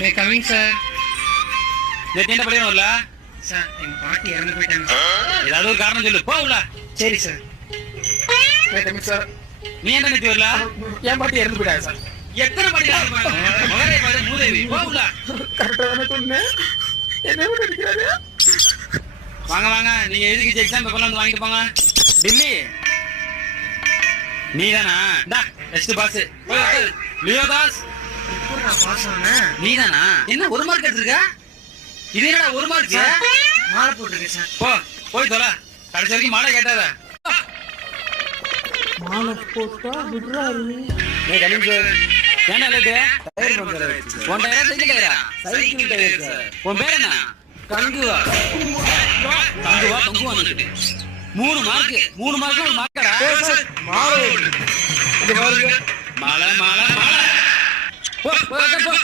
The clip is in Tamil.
மே கமிங் சார். நேற்று என்ன படிக்கணும்ல சார் எங்க பாட்டி இறந்து போயிட்டாங்க. ஏதாவது ஒரு காரணம் சொல்லு போ உள்ள. சரி சார். மே கமிங் சார். நீ என்ன நேற்று வரல? என் பாட்டி இறந்து போயிட்டாங்க சார். எத்தனை படிக்கிறாங்க மகரே பாரு மூதேவி போ உள்ள. கரெக்டா தானே சொன்னேன். என்ன பண்ணிக்கிறாரு? வாங்க வாங்க நீங்க எதுக்கு எக்ஸாம் பேப்பர்லாம் வந்து வாங்கிட்டு போங்க. டில்லி நீ தானா? டா நெக்ஸ்ட் பாஸ் லியோதாஸ். இப்போ நான் பாஸ் ஆனேன். நீ தானா? என்ன ஒரு மார்க் எடுத்துருக்க? இது என்னடா ஒரு மார்க்? மாலை போட்டுருக்கேன் சார். போ போய் தொலை. கடைசி வரைக்கும் மாலை கேட்டாத. மாலை போட்டா விடுறாரு. May coming sir. என்ன லேட்டு? டயர் பஞ்சர் ஆயிடுச்சு. உன் டயரா சைக்கிள் டயரா? Cycle tyre sir. உன் பேர் என்ன? கங்குவா. கங்குவா கங்குவா வந்துட்டு 3 மார்க் ஒரு மார்க்கடா. மாலை. மாலை மாலை மாலை போ போ போ